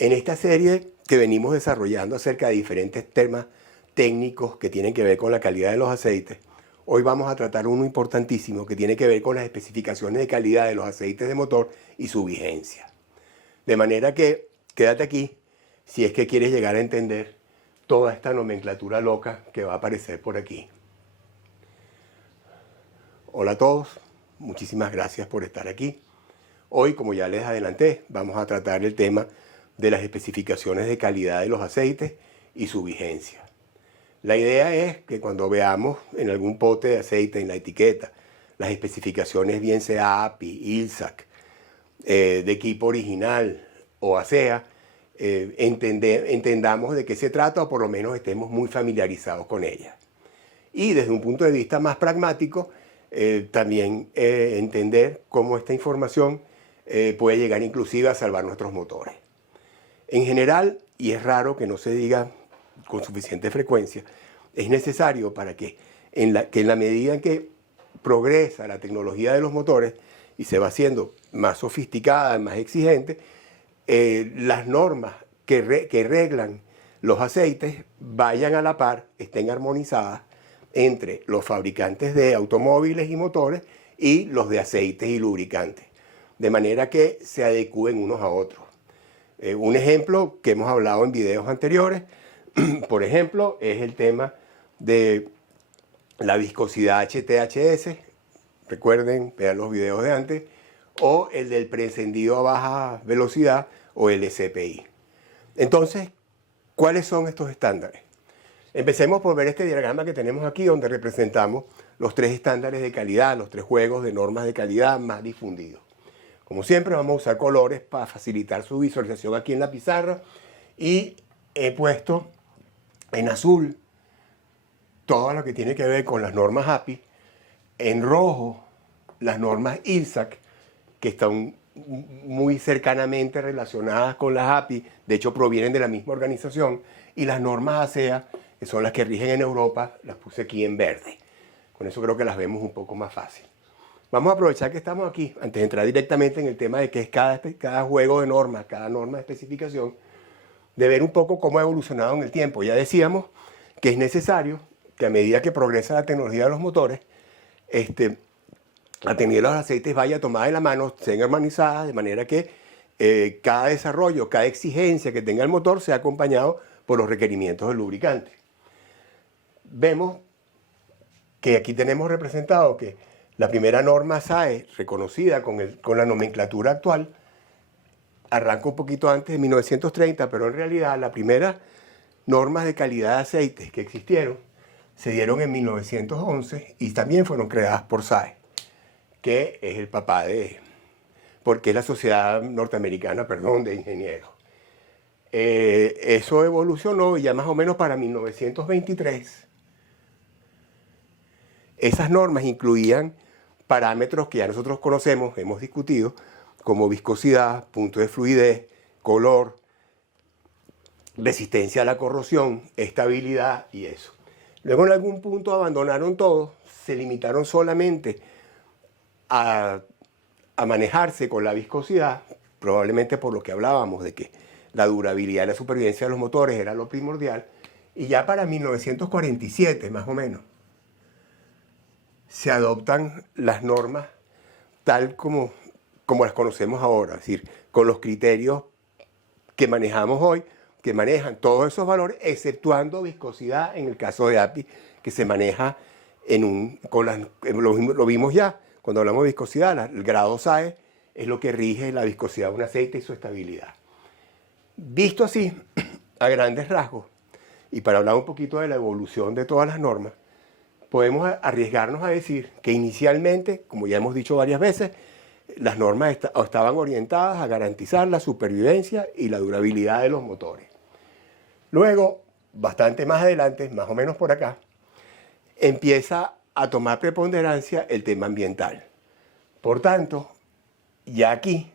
En esta serie que venimos desarrollando acerca de diferentes temas técnicos que tienen que ver con la calidad de los aceites, hoy vamos a tratar uno importantísimo que tiene que ver con las especificaciones de calidad de los aceites de motor y su vigencia. De manera que quédate aquí si es que quieres llegar a entender toda esta nomenclatura loca que va a aparecer por aquí. Hola a todos, muchísimas gracias por estar aquí. Hoy, como ya les adelanté, vamos a tratar el tema de las especificaciones de calidad de los aceites y su vigencia. La idea es que cuando veamos en algún pote de aceite en la etiqueta las especificaciones, bien sea API, ILSAC, de equipo original o ASEA, entendamos de qué se trata o por lo menos estemos muy familiarizados con ella. Y desde un punto de vista más pragmático, también entender cómo esta información puede llegar inclusive a salvar nuestros motores. En general, y es raro que no se diga con suficiente frecuencia, es necesario para que en la medida en que progresa la tecnología de los motores y se va haciendo más sofisticada, más exigente, las normas que reglan los aceites vayan a la par, estén armonizadas entre los fabricantes de automóviles y motores y los de aceites y lubricantes, de manera que se adecúen unos a otros. Un ejemplo que hemos hablado en videos anteriores, por ejemplo, es el tema de la viscosidad HTHS, recuerden, vean los videos de antes, o el del preencendido a baja velocidad o el SPI. Entonces, ¿cuáles son estos estándares? Empecemos por ver este diagrama que tenemos aquí, donde representamos los tres estándares de calidad, los tres juegos de normas de calidad más difundidos. Como siempre, vamos a usar colores para facilitar su visualización aquí en la pizarra, y he puesto en azul todo lo que tiene que ver con las normas API, en rojo las normas ILSAC, que están muy cercanamente relacionadas con las API, de hecho provienen de la misma organización, y las normas ASEA, que son las que rigen en Europa, las puse aquí en verde. Con eso creo que las vemos un poco más fácil. Vamos a aprovechar que estamos aquí, antes de entrar directamente en el tema de qué es cada juego de normas, cada norma de especificación, de ver un poco cómo ha evolucionado en el tiempo. Ya decíamos que es necesario que a medida que progresa la tecnología de los motores, la tecnología de los aceites vaya tomada de la mano, sean armonizadas, de manera que cada desarrollo, cada exigencia que tenga el motor sea acompañado por los requerimientos del lubricante. Vemos que aquí tenemos representado que la primera norma SAE, reconocida con la nomenclatura actual, arranca un poquito antes de 1930, pero en realidad las primeras normas de calidad de aceites que existieron se dieron en 1911 y también fueron creadas por SAE, que es el papá porque es la Sociedad Norteamericana, de Ingenieros. Eso evolucionó y ya más o menos para 1923 esas normas incluían parámetros que ya nosotros conocemos, hemos discutido, como viscosidad, punto de fluidez, color, resistencia a la corrosión, estabilidad y eso. Luego en algún punto abandonaron todo, se limitaron solamente a manejarse con la viscosidad, probablemente por lo que hablábamos de que la durabilidad y la supervivencia de los motores era lo primordial, y ya para 1947 más o menos se adoptan las normas tal como las conocemos ahora, es decir, con los criterios que manejamos hoy, que manejan todos esos valores, exceptuando viscosidad en el caso de API, que se maneja lo vimos ya, cuando hablamos de viscosidad, el grado SAE es lo que rige la viscosidad de un aceite y su estabilidad. Visto así, a grandes rasgos, y para hablar un poquito de la evolución de todas las normas, podemos arriesgarnos a decir que inicialmente, como ya hemos dicho varias veces, las normas estaban orientadas a garantizar la supervivencia y la durabilidad de los motores. Luego, bastante más adelante, más o menos por acá, empieza a tomar preponderancia el tema ambiental. Por tanto, ya aquí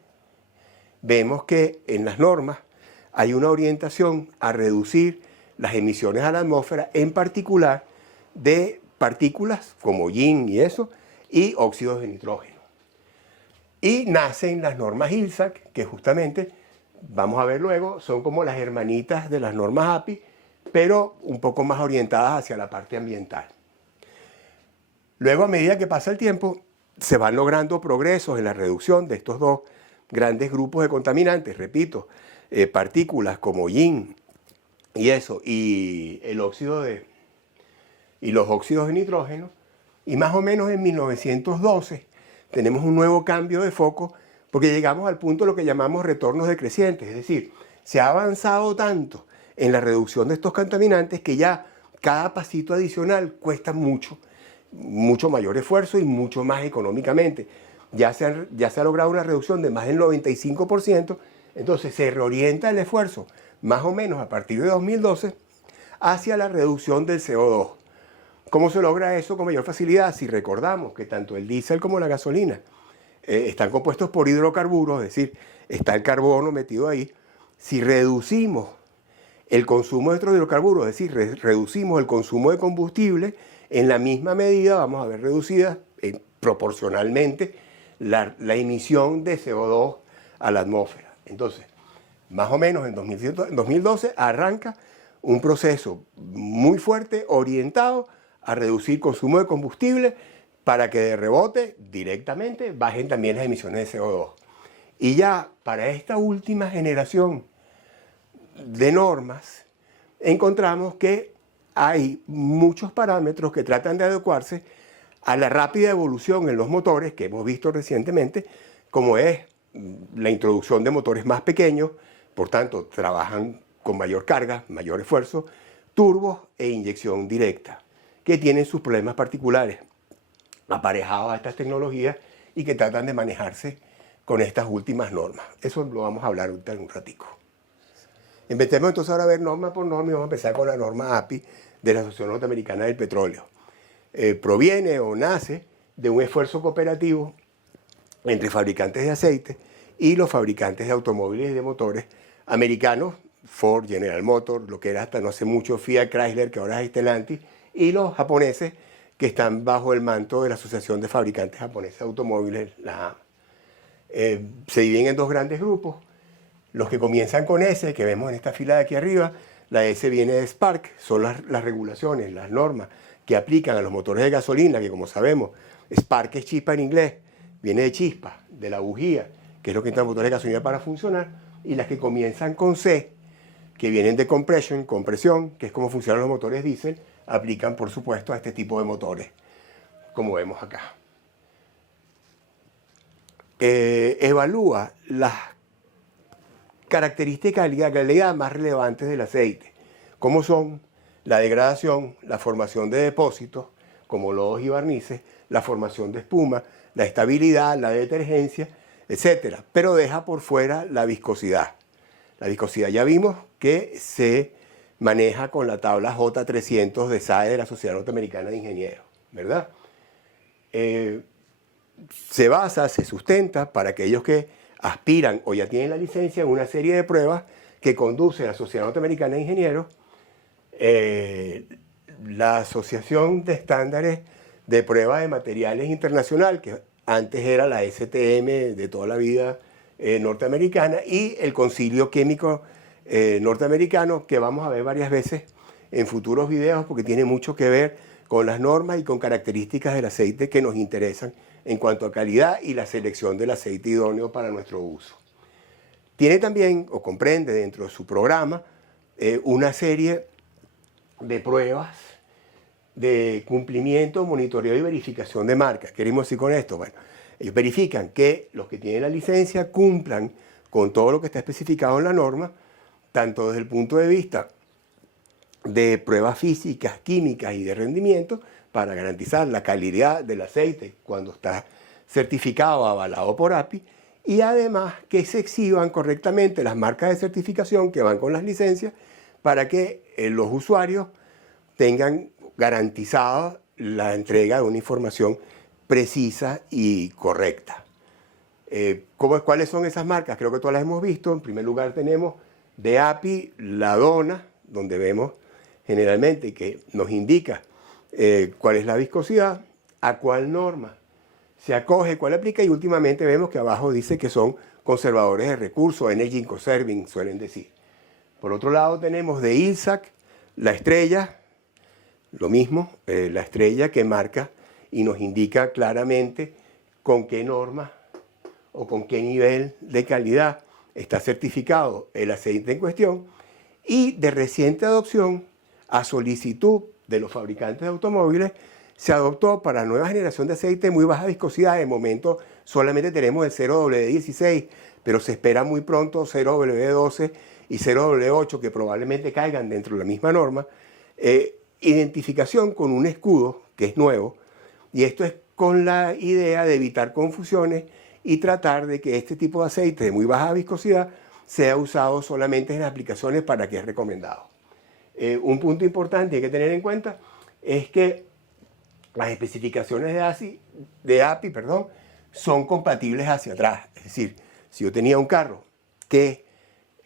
vemos que en las normas hay una orientación a reducir las emisiones a la atmósfera, en particular de partículas como yin y eso, y óxidos de nitrógeno. Y nacen las normas ILSAC, que justamente vamos a ver luego, son como las hermanitas de las normas API, pero un poco más orientadas hacia la parte ambiental. Luego, a medida que pasa el tiempo, se van logrando progresos en la reducción de estos dos grandes grupos de contaminantes, repito, partículas como yin y eso, y los óxidos de nitrógeno, y más o menos en 1912 tenemos un nuevo cambio de foco porque llegamos al punto de lo que llamamos retornos decrecientes, es decir, se ha avanzado tanto en la reducción de estos contaminantes que ya cada pasito adicional cuesta mucho mayor esfuerzo y mucho más económicamente. Ya se ha logrado una reducción de más del 95%, entonces se reorienta el esfuerzo, más o menos a partir de 2012, hacia la reducción del CO2. ¿Cómo se logra eso con mayor facilidad? Si recordamos que tanto el diésel como la gasolina están compuestos por hidrocarburos, es decir, está el carbono metido ahí. Si reducimos el consumo de estos hidrocarburos, es decir, reducimos el consumo de combustible, en la misma medida vamos a ver reducida proporcionalmente la emisión de CO2 a la atmósfera. Entonces, más o menos en 2012 arranca un proceso muy fuerte orientado a reducir consumo de combustible para que de rebote directamente bajen también las emisiones de CO2. Y ya para esta última generación de normas encontramos que hay muchos parámetros que tratan de adecuarse a la rápida evolución en los motores que hemos visto recientemente, como es la introducción de motores más pequeños, por tanto trabajan con mayor carga, mayor esfuerzo, turbos e inyección directa, que tienen sus problemas particulares aparejados a estas tecnologías y que tratan de manejarse con estas últimas normas. Eso lo vamos a hablar ahorita en un ratico. Empecemos entonces ahora a ver norma por norma y vamos a empezar con la norma API de la Asociación Norteamericana del Petróleo. Proviene o nace de un esfuerzo cooperativo entre fabricantes de aceite y los fabricantes de automóviles y de motores americanos, Ford, General Motors, lo que era hasta no hace mucho Fiat Chrysler, que ahora es Stellantis, y los japoneses que están bajo el manto de la Asociación de Fabricantes Japoneses de Automóviles, la AMA. Se dividen en dos grandes grupos. Los que comienzan con S, que vemos en esta fila de aquí arriba, la S viene de Spark, son las regulaciones, las normas que aplican a los motores de gasolina, que como sabemos, Spark es chispa en inglés, viene de chispa, de la bujía, que es lo que necesitan los motores de gasolina para funcionar, y las que comienzan con C, que vienen de compresión, que es como funcionan los motores diésel, aplican por supuesto a este tipo de motores, como vemos acá. Evalúa las características de calidad más relevantes del aceite, como son la degradación, la formación de depósitos, como lodos y barnices, la formación de espuma, la estabilidad, la detergencia, etc. Pero deja por fuera la viscosidad. La viscosidad ya vimos que se maneja con la tabla J300 de SAE de la Sociedad Norteamericana de Ingenieros, ¿verdad? Se basa, se sustenta para aquellos que aspiran o ya tienen la licencia en una serie de pruebas que conduce a la Sociedad Norteamericana de Ingenieros, la Asociación de Estándares de Pruebas de Materiales Internacional, que antes era la STM de toda la vida norteamericana, y el Concilio Químico norteamericano, que vamos a ver varias veces en futuros videos porque tiene mucho que ver con las normas y con características del aceite que nos interesan en cuanto a calidad y la selección del aceite idóneo para nuestro uso. Tiene también, o comprende dentro de su programa, una serie de pruebas de cumplimiento, monitoreo y verificación de marcas. ¿Qué queremos decir con esto? Bueno, ellos verifican que los que tienen la licencia cumplan con todo lo que está especificado en la norma, tanto desde el punto de vista de pruebas físicas, químicas y de rendimiento, para garantizar la calidad del aceite cuando está certificado, avalado por API, y además que se exhiban correctamente las marcas de certificación que van con las licencias para que los usuarios tengan garantizada la entrega de una información precisa y correcta. ¿Cuáles son esas marcas? Creo que todas las hemos visto. En primer lugar tenemos de API la dona, donde vemos generalmente que nos indica cuál es la viscosidad, a cuál norma se acoge, cuál aplica, y últimamente vemos que abajo dice que son conservadores de recursos, energy conserving, suelen decir. Por otro lado tenemos de ILSAC la estrella, lo mismo, la estrella que marca y nos indica claramente con qué norma o con qué nivel de calidad está certificado el aceite en cuestión, y de reciente adopción, a solicitud de los fabricantes de automóviles, se adoptó para la nueva generación de aceite muy baja viscosidad. De momento solamente tenemos el 0W16, pero se espera muy pronto 0W12 y 0W8, que probablemente caigan dentro de la misma norma. Identificación con un escudo que es nuevo, y esto es con la idea de evitar confusiones y tratar de que este tipo de aceite de muy baja viscosidad sea usado solamente en aplicaciones para que es recomendado. Un punto importante que hay que tener en cuenta es que las especificaciones de API son compatibles hacia atrás. Es decir, si yo tenía un carro que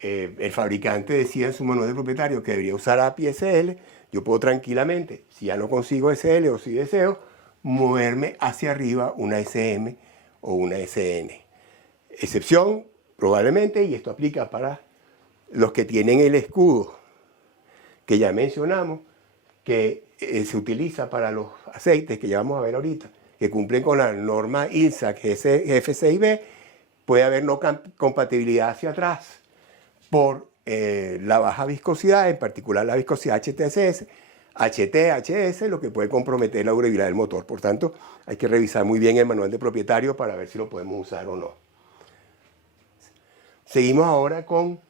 el fabricante decía en su manual de propietario que debería usar API SL, yo puedo tranquilamente, si ya no consigo SL o si deseo, moverme hacia arriba una SM o una SN. Excepción, probablemente, y esto aplica para los que tienen el escudo que ya mencionamos, que se utiliza para los aceites que ya vamos a ver ahorita, que cumplen con la norma ILSAC GF6B, puede haber no compatibilidad hacia atrás por la baja viscosidad, en particular la viscosidad HTSS, HT, HS, lo que puede comprometer la durabilidad del motor. Por tanto, hay que revisar muy bien el manual de propietario para ver si lo podemos usar o no. Seguimos ahora con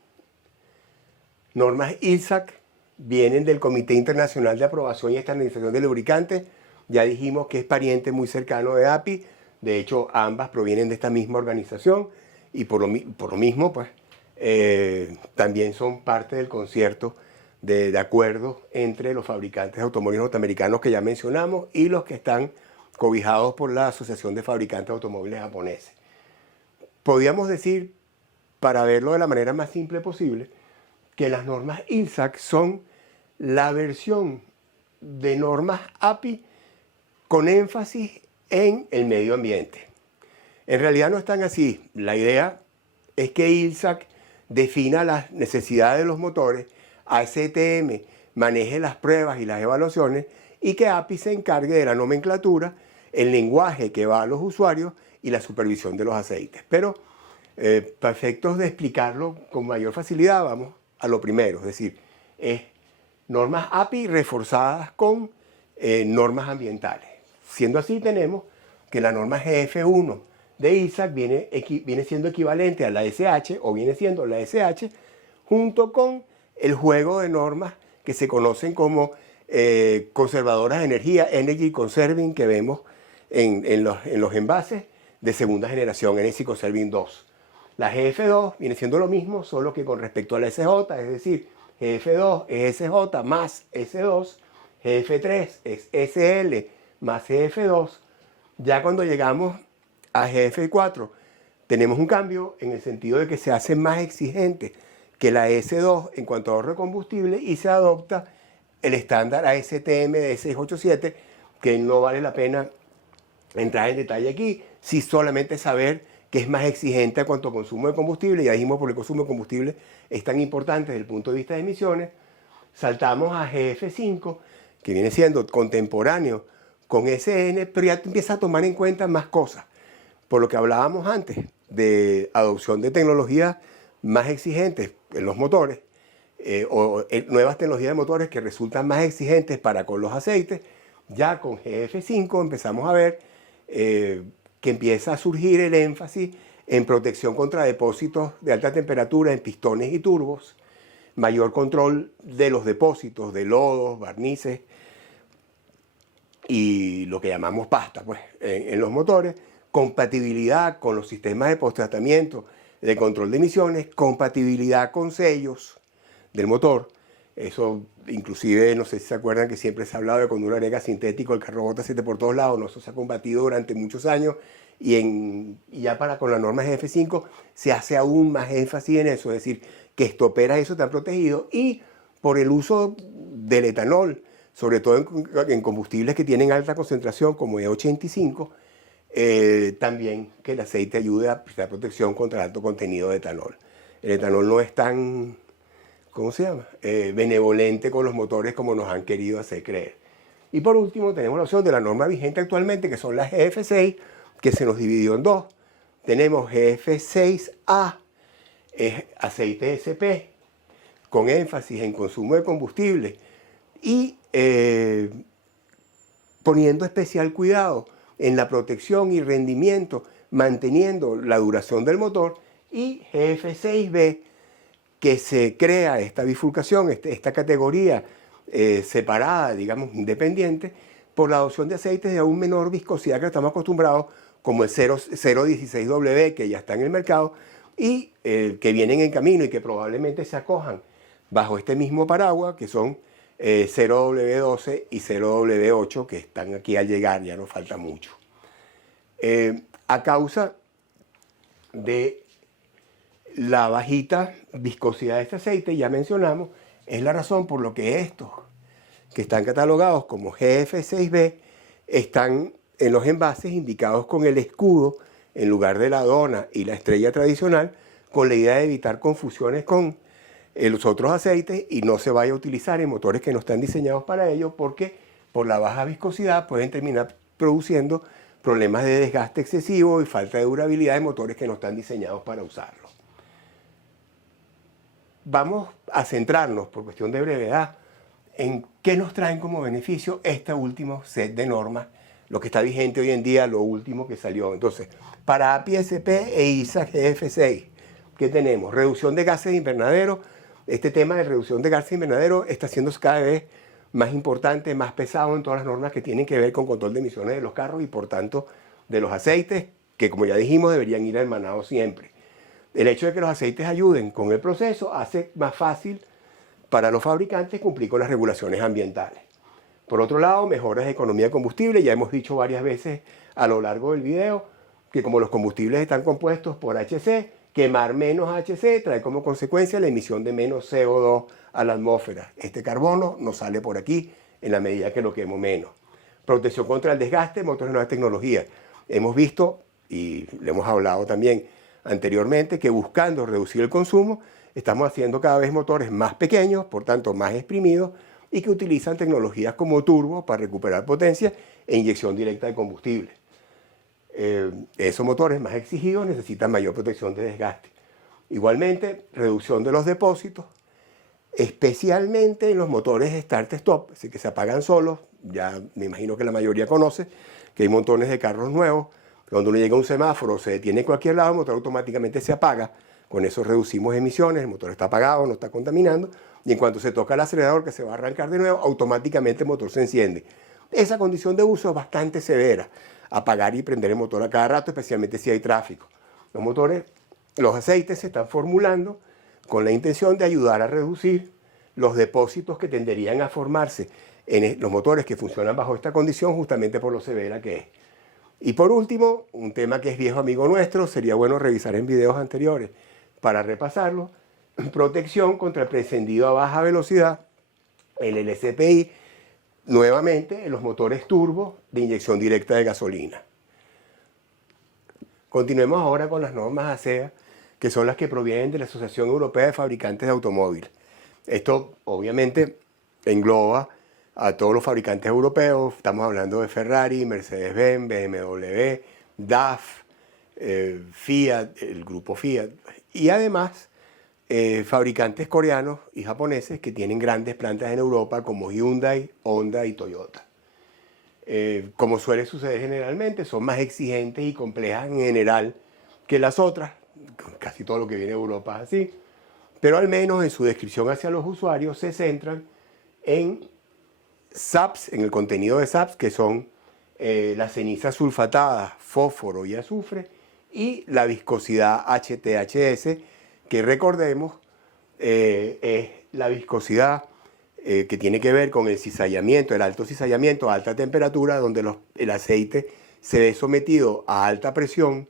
normas ILSAC, vienen del Comité Internacional de Aprobación y Estandarización de Lubricantes. Ya dijimos que es pariente muy cercano de API, de hecho ambas provienen de esta misma organización, y por lo mismo pues, también son parte del concierto de acuerdo entre los fabricantes de automóviles norteamericanos que ya mencionamos y los que están cobijados por la Asociación de Fabricantes de Automóviles Japoneses. Podríamos decir, para verlo de la manera más simple posible, que las normas ILSAC son la versión de normas API con énfasis en el medio ambiente. En realidad no están así. La idea es que ILSAC defina las necesidades de los motores, ASTM maneje las pruebas y las evaluaciones, y que API se encargue de la nomenclatura, el lenguaje que va a los usuarios y la supervisión de los aceites. Pero para efectos de explicarlo con mayor facilidad, vamos a lo primero, es decir, es normas API reforzadas con normas ambientales. Siendo así, tenemos que la norma GF1 de ILSAC viene siendo equivalente a la SH, o viene siendo la SH, junto con el juego de normas que se conocen como conservadoras de energía, Energy Conserving, que vemos en los envases de segunda generación, Energy Conserving 2. La GF2 viene siendo lo mismo, solo que con respecto a la SJ, es decir, GF2 es SJ más S2, GF3 es SL más GF2. Ya cuando llegamos a GF4, tenemos un cambio en el sentido de que se hace más exigente que la S2 en cuanto a ahorro de combustible, y se adopta el estándar ASTM de 687, que no vale la pena entrar en detalle aquí, si solamente saber que es más exigente en cuanto a consumo de combustible. Ya dijimos por el consumo de combustible es tan importante desde el punto de vista de emisiones. Saltamos a GF5, que viene siendo contemporáneo con SN, pero ya empieza a tomar en cuenta más cosas. Por lo que hablábamos antes de adopción de tecnologías más exigentes en los motores, nuevas tecnologías de motores que resultan más exigentes para con los aceites, ya con GF5 empezamos a ver que empieza a surgir el énfasis en protección contra depósitos de alta temperatura en pistones y turbos, mayor control de los depósitos de lodos, barnices y lo que llamamos pasta pues, en los motores, compatibilidad con los sistemas de posttratamiento de control de emisiones, compatibilidad con sellos del motor. Eso inclusive, no sé si se acuerdan que siempre se ha hablado de cuando uno agrega sintético el carro bota aceite por todos lados, ¿no? Eso se ha combatido durante muchos años, y ya con la norma GF5 se hace aún más énfasis en eso, es decir, que estoperas eso están protegidos, y por el uso del etanol, sobre todo en combustibles que tienen alta concentración como E85, También que el aceite ayude a prestar protección contra el alto contenido de etanol. El etanol no es tan, ¿cómo se llama?, benevolente con los motores como nos han querido hacer creer. Y por último tenemos la opción de la norma vigente actualmente, que son las GF6, que se nos dividió en dos. Tenemos GF6A, es aceite SP, con énfasis en consumo de combustible y poniendo especial cuidado en la protección y rendimiento, manteniendo la duración del motor, y GF6B, que se crea esta bifurcación, esta categoría separada, digamos, independiente, por la adopción de aceites de aún menor viscosidad que estamos acostumbrados, como el 016W, que ya está en el mercado, y que vienen en camino y que probablemente se acojan bajo este mismo paraguas, que son 0W12 y 0W8, que están aquí al llegar, ya nos falta mucho. A causa de la bajita viscosidad de este aceite, ya mencionamos, es la razón por lo que estos, que están catalogados como GF6B, están en los envases indicados con el escudo en lugar de la dona y la estrella tradicional, con la idea de evitar confusiones con los otros aceites y no se vaya a utilizar en motores que no están diseñados para ello, porque por la baja viscosidad pueden terminar produciendo problemas de desgaste excesivo y falta de durabilidad de motores que no están diseñados para usarlo. Vamos a centrarnos, por cuestión de brevedad, en qué nos traen como beneficio este último set de normas, lo que está vigente hoy en día, lo último que salió. Entonces, para API-SP e ISA GF6, ¿qué tenemos? Reducción de gases de invernadero. Este tema de reducción de gases de invernadero está siendo cada vez más importante, más pesado en todas las normas que tienen que ver con control de emisiones de los carros y por tanto de los aceites, que como ya dijimos deberían ir hermanados siempre. El hecho de que los aceites ayuden con el proceso hace más fácil para los fabricantes cumplir con las regulaciones ambientales. Por otro lado, mejoras de economía de combustible. Ya hemos dicho varias veces a lo largo del video que como los combustibles están compuestos por HC, quemar menos HC trae como consecuencia la emisión de menos CO2 a la atmósfera. Este carbono no sale por aquí en la medida que lo quemo menos. Protección contra el desgaste, motores de nueva tecnología. Hemos visto, y le hemos hablado también anteriormente, que buscando reducir el consumo, estamos haciendo cada vez motores más pequeños, por tanto más exprimidos, y que utilizan tecnologías como turbo para recuperar potencia e inyección directa de combustible. Esos motores más exigidos necesitan mayor protección de desgaste. Igualmente, reducción de los depósitos, especialmente en los motores start-stop, así que se apagan solos. Ya me imagino que la mayoría conoce que hay montones de carros nuevos. Cuando uno llega a un semáforo, se detiene en cualquier lado, el motor automáticamente se apaga. Con eso reducimos emisiones, el motor está apagado, no está contaminando. Y en cuanto se toca el acelerador, que se va a arrancar de nuevo, automáticamente el motor se enciende. Esa condición de uso es bastante severa. Apagar y prender el motor a cada rato, especialmente si hay tráfico. Los aceites se están formulando con la intención de ayudar a reducir los depósitos que tenderían a formarse en los motores que funcionan bajo esta condición, justamente por lo severa que es. Y por último, un tema que es viejo amigo nuestro, sería bueno revisar en videos anteriores para repasarlo: protección contra el prendido a baja velocidad, el LSPI, nuevamente en los motores turbo de inyección directa de gasolina. Continuemos ahora con las normas ASEA, que son las que provienen de la Asociación Europea de Fabricantes de Automóviles. Esto obviamente engloba a todos los fabricantes europeos. Estamos hablando de Ferrari, Mercedes-Benz, BMW, DAF, Fiat, el grupo Fiat, y además fabricantes coreanos y japoneses que tienen grandes plantas en Europa como Hyundai, Honda y Toyota. Como suele suceder generalmente, son más exigentes y complejas en general que las otras. Casi todo lo que viene de Europa es así, pero al menos en su descripción hacia los usuarios se centran en SAPs, en el contenido de SAPs, que son las cenizas sulfatadas, fósforo y azufre, y la viscosidad HTHS, que recordemos es la viscosidad que tiene que ver con el cizallamiento, el alto cizallamiento a alta temperatura, donde el aceite se ve sometido a alta presión,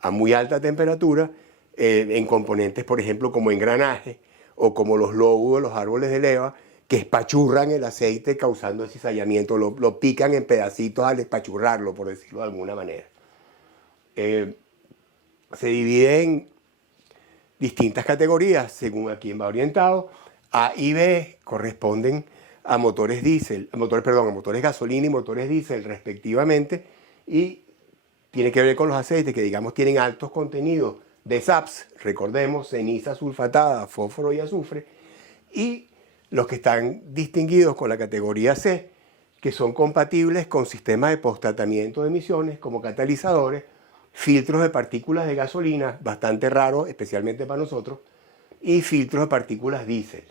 a muy alta temperatura, en componentes, por ejemplo, como engranajes o como los lóbulos de los árboles de leva, que espachurran el aceite causando el cizallamiento, lo pican en pedacitos al espachurrarlo, por decirlo de alguna manera. se divide en distintas categorías según a quién va orientado. A y B corresponden a motores diésel, a motores gasolina y motores diésel respectivamente, y tiene que ver con los aceites que, digamos, tienen altos contenidos de SAPs, recordemos, ceniza sulfatada, fósforo y azufre, y los que están distinguidos con la categoría C, que son compatibles con sistemas de post-tratamiento de emisiones como catalizadores, filtros de partículas de gasolina, bastante raros, especialmente para nosotros, y filtros de partículas diésel.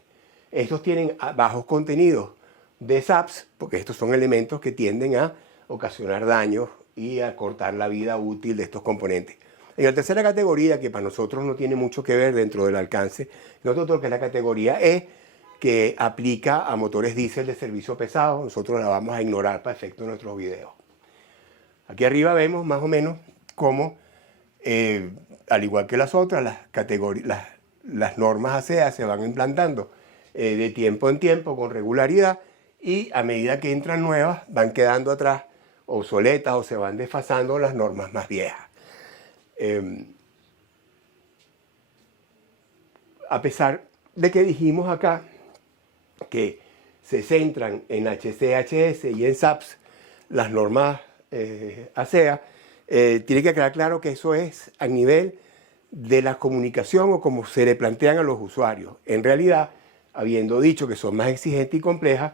Estos tienen bajos contenidos de SAPs, porque estos son elementos que tienden a ocasionar daños y a cortar la vida útil de estos componentes. En la tercera categoría, que para nosotros no tiene mucho que ver dentro del alcance, nosotros que es la categoría E, que aplica a motores diésel de servicio pesado, nosotros la vamos a ignorar para efecto de nuestros videos. Aquí arriba vemos más o menos cómo, al igual que las otras, las normas ASEA se van implantando de tiempo en tiempo con regularidad, y a medida que entran nuevas van quedando atrás, obsoletas, o se van desfasando las normas más viejas. A pesar de que dijimos acá que se centran en HCHS y en SAPs las normas ASEA, tiene que quedar claro que eso es a nivel de la comunicación o como se le plantean a los usuarios. En realidad, habiendo dicho que son más exigentes y complejas,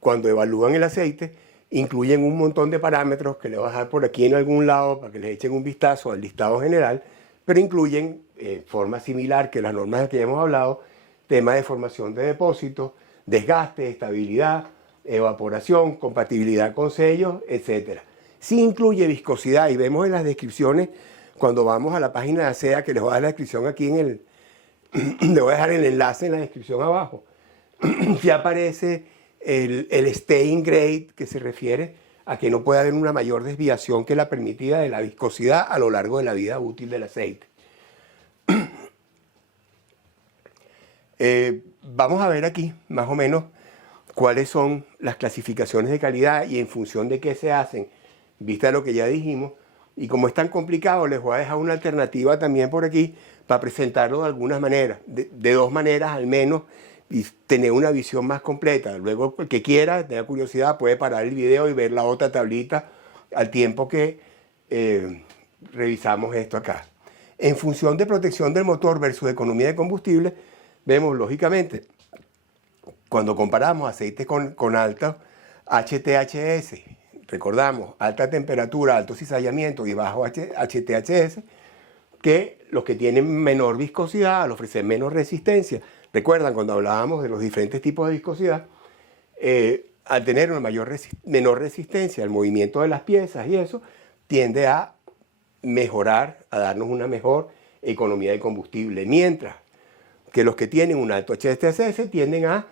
cuando evalúan el aceite, incluyen un montón de parámetros que les voy a dejar por aquí en algún lado para que les echen un vistazo al listado general, pero incluyen, forma similar que las normas de que ya hemos hablado, temas de formación de depósitos, desgaste, estabilidad, evaporación, compatibilidad con sellos, etc. Sí incluye viscosidad, y vemos en las descripciones, cuando vamos a la página de ASEA, que les voy a dar la descripción aquí le voy a dejar el enlace en la descripción abajo, ya aparece el staying grade, que se refiere a que no puede haber una mayor desviación que la permitida de la viscosidad a lo largo de la vida útil del aceite. Vamos a ver aquí más o menos cuáles son las clasificaciones de calidad y en función de qué se hacen, vista lo que ya dijimos. Y como es tan complicado, les voy a dejar una alternativa también por aquí para presentarlo de algunas maneras, de dos maneras al menos, y tener una visión más completa. Luego, el que quiera, tenga curiosidad, puede parar el video y ver la otra tablita al tiempo que revisamos esto acá. En función de protección del motor versus economía de combustible, vemos lógicamente, cuando comparamos aceites con alto HTHS, recordamos, alta temperatura, alto cizallamiento y bajo HTHS, que los que tienen menor viscosidad, al ofrecer menos resistencia. Recuerdan cuando hablábamos de los diferentes tipos de viscosidad, al tener una menor resistencia al movimiento de las piezas y eso, tiende a mejorar, a darnos una mejor economía de combustible. Mientras que los que tienen un alto HTHS tienden a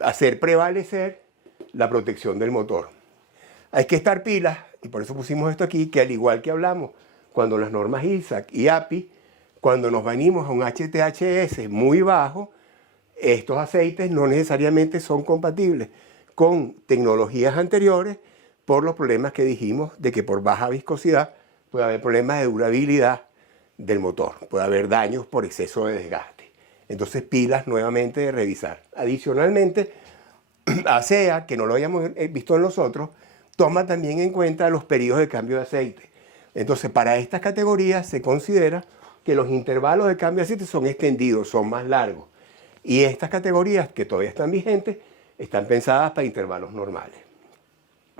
hacer prevalecer la protección del motor. Hay que estar pilas, y por eso pusimos esto aquí, que al igual que hablamos cuando las normas ISAC y API, cuando nos venimos a un HTHS muy bajo, estos aceites no necesariamente son compatibles con tecnologías anteriores por los problemas que dijimos de que por baja viscosidad puede haber problemas de durabilidad del motor, puede haber daños por exceso de desgaste. Entonces, pilas nuevamente de revisar. Adicionalmente, ASEA, que no lo habíamos visto en los otros, toma también en cuenta los periodos de cambio de aceite. Entonces, para estas categorías se considera que los intervalos de cambio de aceite son extendidos, son más largos. Y estas categorías, que todavía están vigentes, están pensadas para intervalos normales.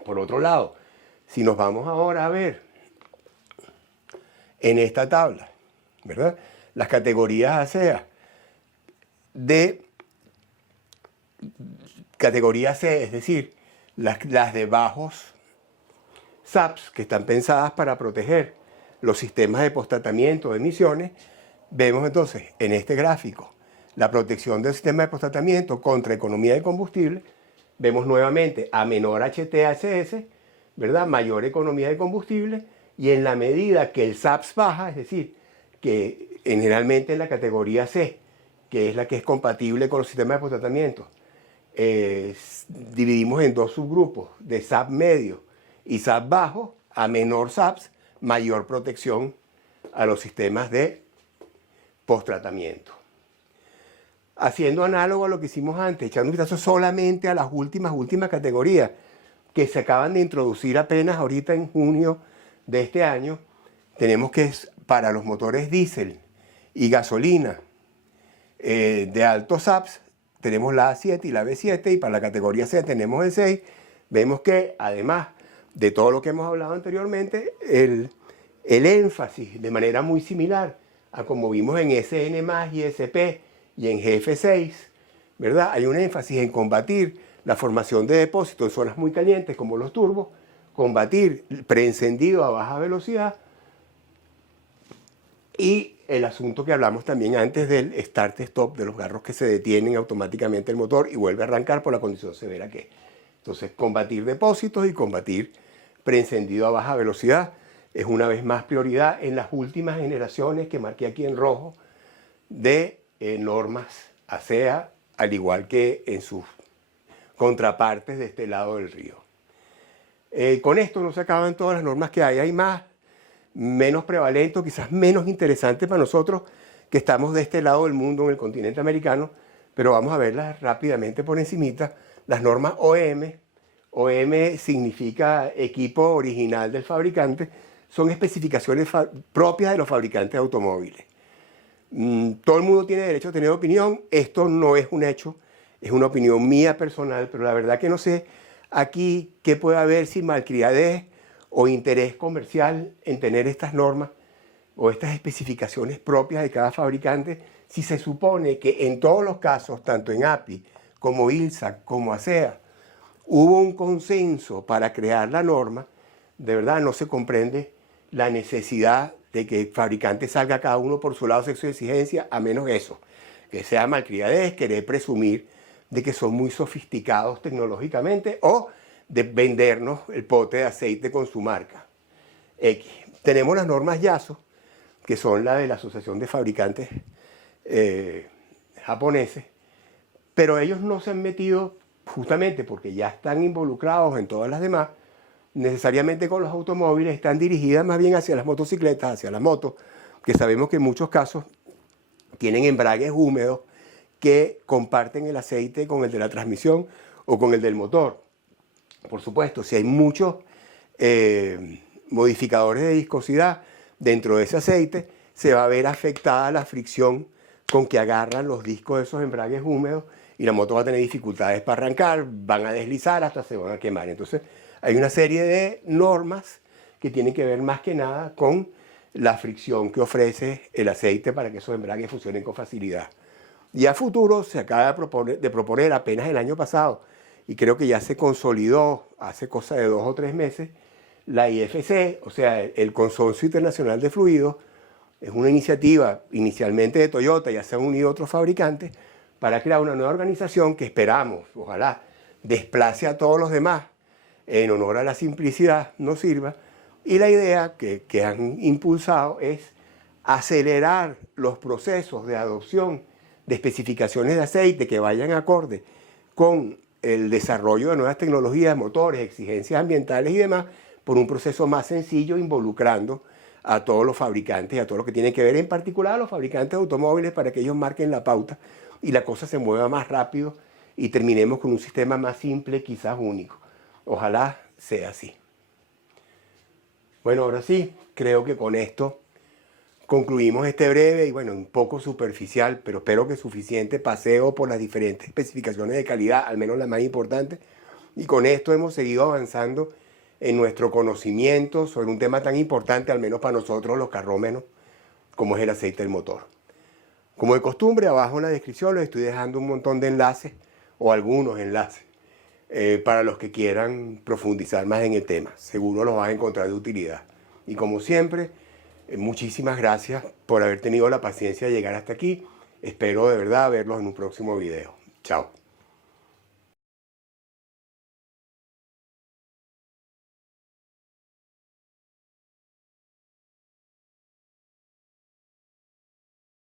Por otro lado, si nos vamos ahora a ver en esta tabla, ¿verdad?, las categorías ASEA de categoría C, es decir, las de bajos SAPs, que están pensadas para proteger los sistemas de posttratamiento de emisiones, vemos entonces en este gráfico la protección del sistema de posttratamiento contra economía de combustible. Vemos nuevamente a menor HTHS, ¿verdad?, mayor economía de combustible, y en la medida que el SAPs baja, es decir, que generalmente en la categoría C, que es la que es compatible con los sistemas de posttratamiento, dividimos en dos subgrupos de SAP medio y SAP bajo. a menor SAPS, mayor protección a los sistemas de post-tratamiento. Haciendo análogo a lo que hicimos antes, echando un vistazo solamente a las últimas categorías que se acaban de introducir apenas ahorita en junio de este año, tenemos que es para los motores diésel y gasolina de alto SAPS, tenemos la A7 y la B7, y para la categoría C tenemos el 6. Vemos que además de todo lo que hemos hablado anteriormente, el énfasis de manera muy similar a como vimos en SN+, y SP y en GF6, ¿verdad? Hay un énfasis en combatir la formación de depósitos en zonas muy calientes como los turbos, combatir el preencendido a baja velocidad y el asunto que hablamos también antes del start-stop, de los garros que se detienen automáticamente el motor y vuelve a arrancar por la condición severa que es. Entonces, combatir depósitos y combatir preencendido a baja velocidad es una vez más prioridad en las últimas generaciones que marqué aquí en rojo de normas ASEA, al igual que en sus contrapartes de este lado del río. Con esto no se acaban todas las normas que hay más, menos prevalentes, quizás menos interesantes para nosotros que estamos de este lado del mundo, en el continente americano, pero vamos a verlas rápidamente por encimita. Las normas OEM, OEM significa equipo original del fabricante, son especificaciones propias de los fabricantes de automóviles. Todo el mundo tiene derecho a tener opinión, esto no es un hecho, es una opinión mía personal, pero la verdad que no sé aquí qué puede haber sin malcriadez o interés comercial en tener estas normas o estas especificaciones propias de cada fabricante, si se supone que en todos los casos, tanto en API como ILSA como ASEA, hubo un consenso para crear la norma. De verdad no se comprende la necesidad de que el fabricante salga cada uno por su lado sexo de exigencia, a menos eso, que sea malcriadez, querer presumir de que son muy sofisticados tecnológicamente o de vendernos el pote de aceite con su marca X. Tenemos las normas YASO, que son la de la Asociación de Fabricantes Japoneses, pero ellos no se han metido, justamente porque ya están involucrados en todas las demás, necesariamente con los automóviles, están dirigidas más bien hacia las motocicletas, hacia las motos, que sabemos que en muchos casos tienen embragues húmedos que comparten el aceite con el de la transmisión o con el del motor. Por supuesto, si hay muchos modificadores de viscosidad dentro de ese aceite, se va a ver afectada la fricción con que agarran los discos de esos embragues húmedos y la moto va a tener dificultades para arrancar, van a deslizar, hasta se van a quemar. Entonces, hay una serie de normas que tienen que ver más que nada con la fricción que ofrece el aceite para que esos embragues funcionen con facilidad. Y a futuro se acaba de proponer apenas el año pasado, y creo que ya se consolidó hace cosa de 2 o 3 meses, la IFC, o sea, el Consorcio Internacional de Fluidos. Es una iniciativa inicialmente de Toyota, ya se han unido otros fabricantes, para crear una nueva organización que esperamos, ojalá, desplace a todos los demás, en honor a la simplicidad, nos sirva. Y la idea que han impulsado es acelerar los procesos de adopción de especificaciones de aceite que vayan acorde con el desarrollo de nuevas tecnologías, motores, exigencias ambientales y demás, por un proceso más sencillo, involucrando a todos los fabricantes y a todo lo que tiene que ver, en particular a los fabricantes de automóviles, para que ellos marquen la pauta y la cosa se mueva más rápido y terminemos con un sistema más simple, quizás único. Ojalá sea así. Bueno, ahora sí, creo que con esto concluimos este breve y bueno, un poco superficial, pero espero que suficiente paseo por las diferentes especificaciones de calidad, al menos las más importantes. Y con esto hemos seguido avanzando en nuestro conocimiento sobre un tema tan importante, al menos para nosotros los carrómenos, como es el aceite del motor. Como de costumbre, abajo en la descripción les estoy dejando un montón de enlaces, o algunos enlaces, para los que quieran profundizar más en el tema. Seguro los van a encontrar de utilidad. Y como siempre, muchísimas gracias por haber tenido la paciencia de llegar hasta aquí. Espero de verdad verlos en un próximo video. Chao.